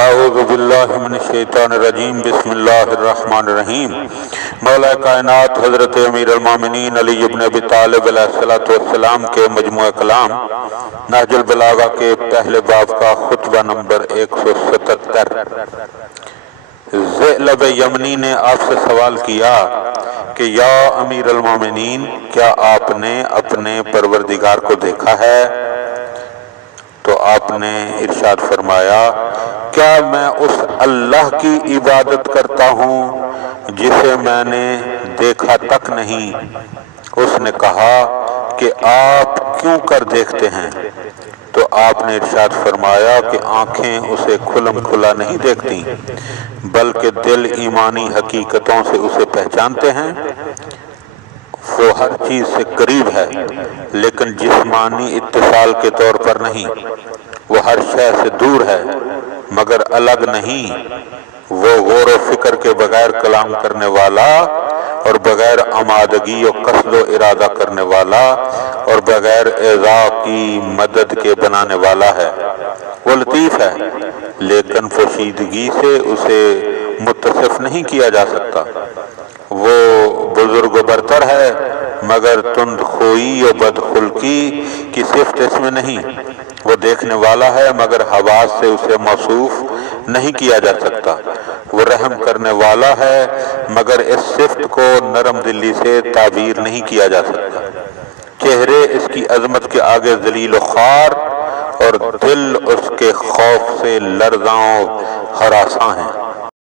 اعوذ باللہ من الشیطان الرجیم بسم اللہ الرحمن الرحیم۔ مولا کائنات حضرت امیر المومنین علی بن ابی طالب علیہ السلام کے مجموعہ کلام نہج البلاغہ کے پہلے باب کا خطبہ نمبر 177۔ ذئلب یمنی نے آپ سے سوال کیا کہ یا امیر المومنین، کیا آپ نے اپنے پروردگار کو دیکھا ہے؟ تو آپ نے ارشاد فرمایا، کیا میں اس اللہ کی عبادت کرتا ہوں جسے میں نے دیکھا تک نہیں؟ اس نے کہا کہ آپ کیوں کر دیکھتے ہیں؟ تو آپ نے ارشاد فرمایا کہ آنکھیں اسے کھلم کھلا نہیں دیکھتی، بلکہ دل ایمانی حقیقتوں سے اسے پہچانتے ہیں۔ وہ ہر چیز سے قریب ہے لیکن جسمانی اتصال کے طور پر نہیں۔ وہ ہر شے سے دور ہے مگر الگ نہیں۔ وہ غور و فکر کے بغیر کلام کرنے والا اور بغیر آمادگی و قصد و ارادہ کرنے والا اور بغیر اعضاء کی مدد کے بنانے والا ہے۔ وہ لطیف ہے لیکن پوشیدگی سے اسے متصف نہیں کیا جا سکتا۔ وہ بزرگ و برتر ہے مگر تند خوئی و بدخلقی کی صفت اس میں نہیں۔ وہ دیکھنے والا ہے مگر حواس سے اسے موصوف نہیں کیا جا سکتا۔ وہ رحم کرنے والا ہے مگر اس صفت کو نرم دلی سے تعبیر نہیں کیا جا سکتا۔ چہرے اس کی عظمت کے آگے ذلیل و خوار اور دل اس کے خوف سے لرزاں و ہراساں ہیں۔